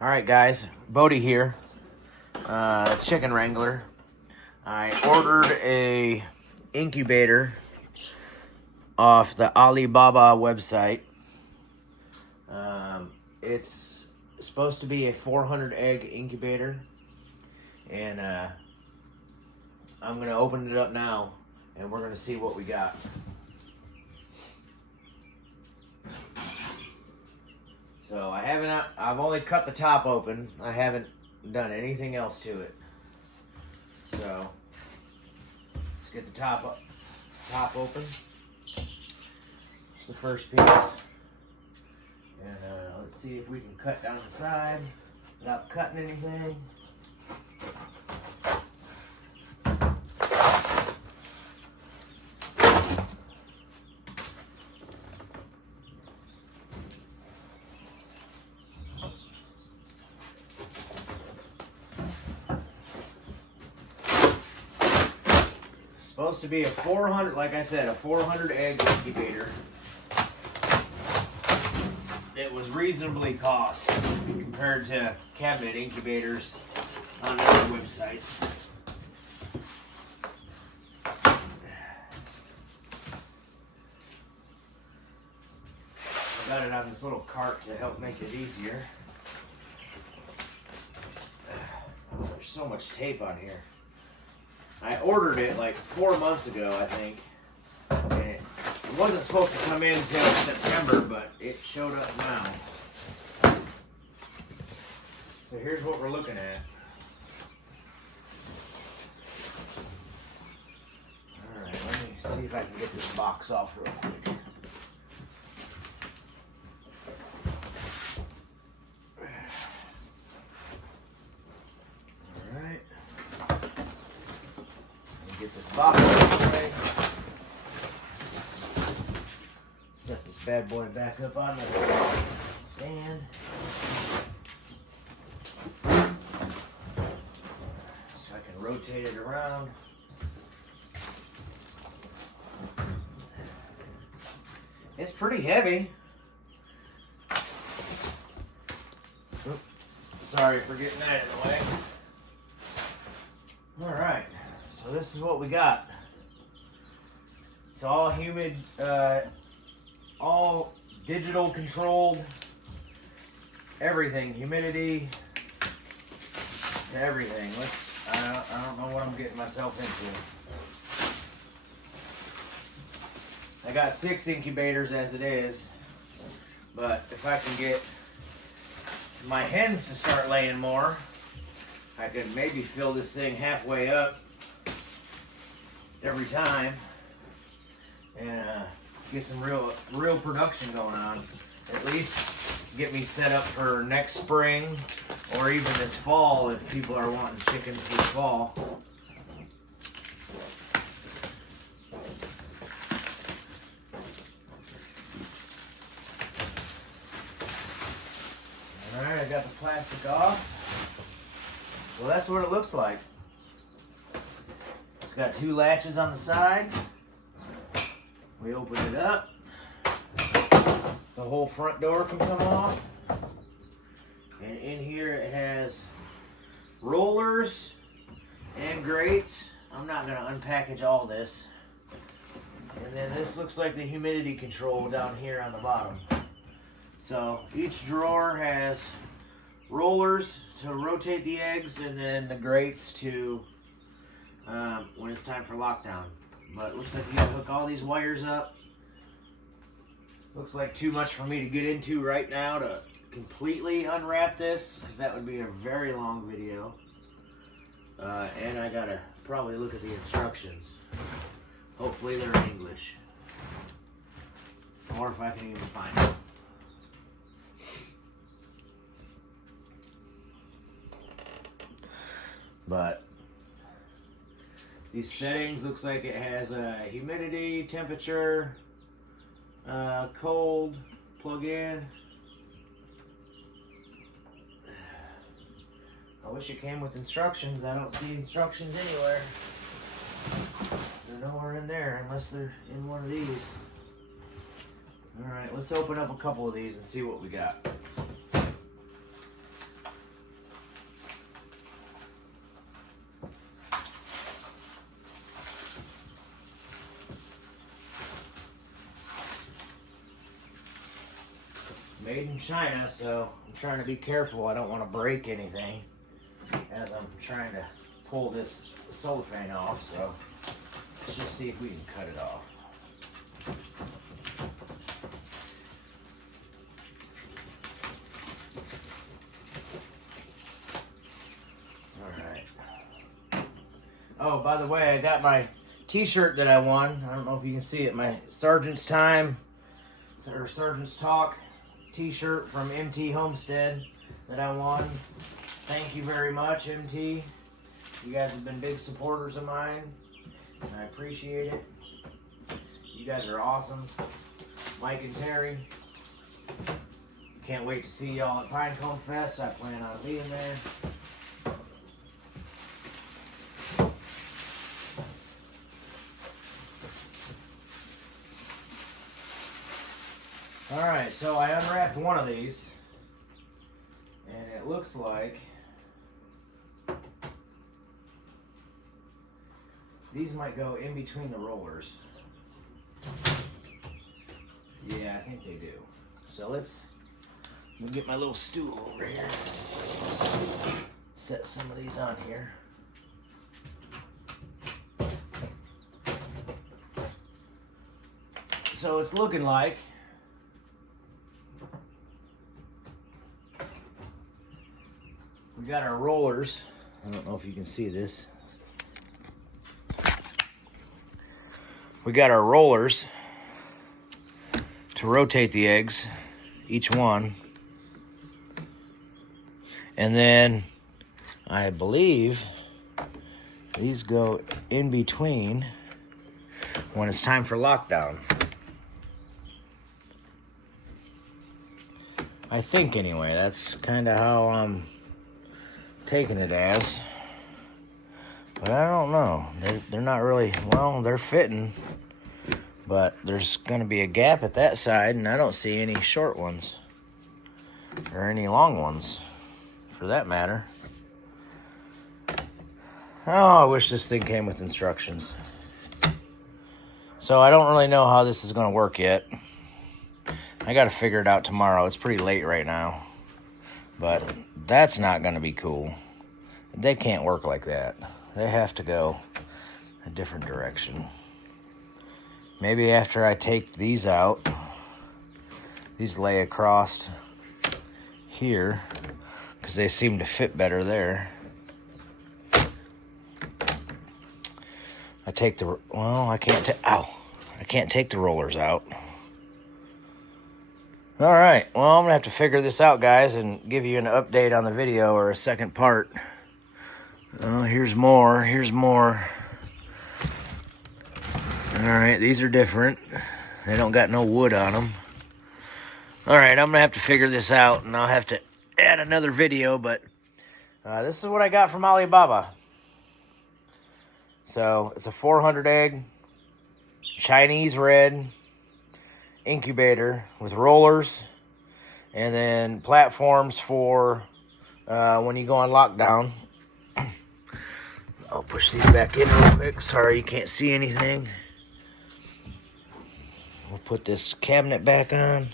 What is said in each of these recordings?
All right, guys, Bodie here, chicken wrangler. I ordered a incubator off the Alibaba website. It's supposed to be a 400 egg incubator, and I'm gonna open it up now, and we're gonna see what we got. So I've only cut the top open. I haven't done anything else to it. So let's get the top open. It's the first piece. And let's see if we can cut down the side without cutting anything. Supposed to be a 400, like I said, a 400 egg incubator. It was reasonably cost compared to cabinet incubators on other websites. I got it on this little cart to help make it easier. Oh, there's so much tape on here. I ordered it like 4 months ago, I think, and it wasn't supposed to come in until September, but it showed up now. So here's what we're looking at. Alright, let me see if I can get this box off real quick. Alright. Get this box out of the way. Set this bad boy back up on the stand. So I can rotate it around. It's pretty heavy. Oops. Sorry for getting that in the way. Alright. So this is what we got. It's all humid, all digital controlled, everything, humidity to everything. I don't know what I'm getting myself into. I got 6 incubators as it is, but if I can get my hens to start laying more, I could maybe fill this thing halfway up every time and get some real production going on. At least get me set up for next spring or even this fall if people are wanting chickens this fall. Alright, I got the plastic off. Well, that's what it looks like. It's got 2 latches on the side. We open it up. The whole front door can come off. And in here it has rollers and grates. I'm not going to unpackage all this. And then this looks like the humidity control down here on the bottom. So each drawer has rollers to rotate the eggs and then the grates to when it's time for lockdown. But it looks like you gotta hook all these wires up. Looks like too much for me to get into right now to completely unwrap this, because that would be a very long video. And I gotta probably look at the instructions. Hopefully they're in English. Or if I can even find them. But these settings, looks like it has a humidity, temperature, cold, plug in. I wish it came with instructions. I don't see instructions anywhere. They're nowhere in there unless they're in one of these. Alright, let's open up a couple of these and see what we got. made in China, so I'm trying to be careful. I don't want to break anything as I'm trying to pull this cellophane off. So let's just see if we can cut it off. Oh, by the way, I got my t-shirt that I won. I don't know if you can see it. My Sergeant's Time or Sergeant's Talk t-shirt from MT Homestead that I won. Thank you very much, MT. You guys have been big supporters of mine, and I appreciate it. You guys are awesome. Mike and Terry. Can't wait to see y'all at Pinecone Fest. I plan on being there. Alright, so I unwrapped one of these, and it looks like these might go in between the rollers. Yeah, I think they do. So let me get my little stool over here. Set some of these on here. So it's looking like we got our rollers. I don't know if you can see this. We got our rollers to rotate the eggs, each one. And then I believe these go in between when it's time for lockdown. I think anyway, that's kind of how I'm taking it as. But I don't know. They're not really, well, they're fitting. But there's going to be a gap at that side, and I don't see any short ones. Or any long ones, for that matter. Oh, I wish this thing came with instructions. So I don't really know how this is going to work yet. I got to figure it out tomorrow. It's pretty late right now. But that's not going to be cool. They can't work like that. They have to go a different direction. Maybe after I take these out, these lay across here, because they seem to fit better there. I take the, well, I can't take the rollers out. All right, well, I'm gonna have to figure this out, guys, and give you an update on the video, or a second part. Here's more. All right, these are different. They don't got no wood on them. All right, I'm gonna have to figure this out, and I'll have to add another video, but this is what I got from Alibaba. So it's a 400 egg Chinese red incubator with rollers, and then platforms for when you go on lockdown. I'll push these back in real quick. Sorry you can't see anything. We'll put this cabinet back on,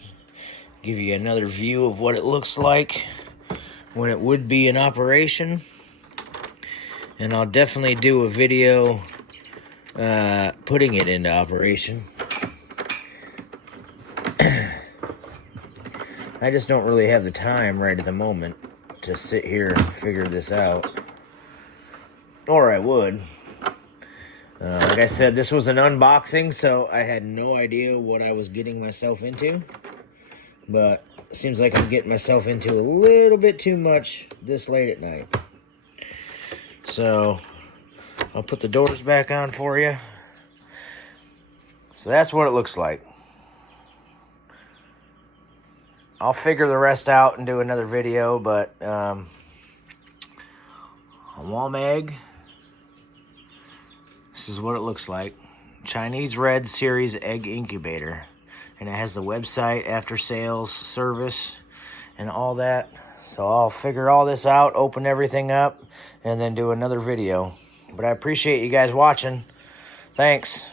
give you another view of what it looks like when it would be in operation. And I'll definitely do a video putting it into operation. I just don't really have the time right at the moment to sit here and figure this out. Or I would. Like I said, this was an unboxing, so I had no idea what I was getting myself into. But it seems like I'm getting myself into a little bit too much this late at night. So I'll put the doors back on for you. So that's what it looks like. I'll figure the rest out and do another video, but a warm egg. This is what it looks like. Chinese Red Series Egg Incubator. And it has the website, after sales service, and all that. So I'll figure all this out, open everything up, and then do another video. But I appreciate you guys watching. Thanks.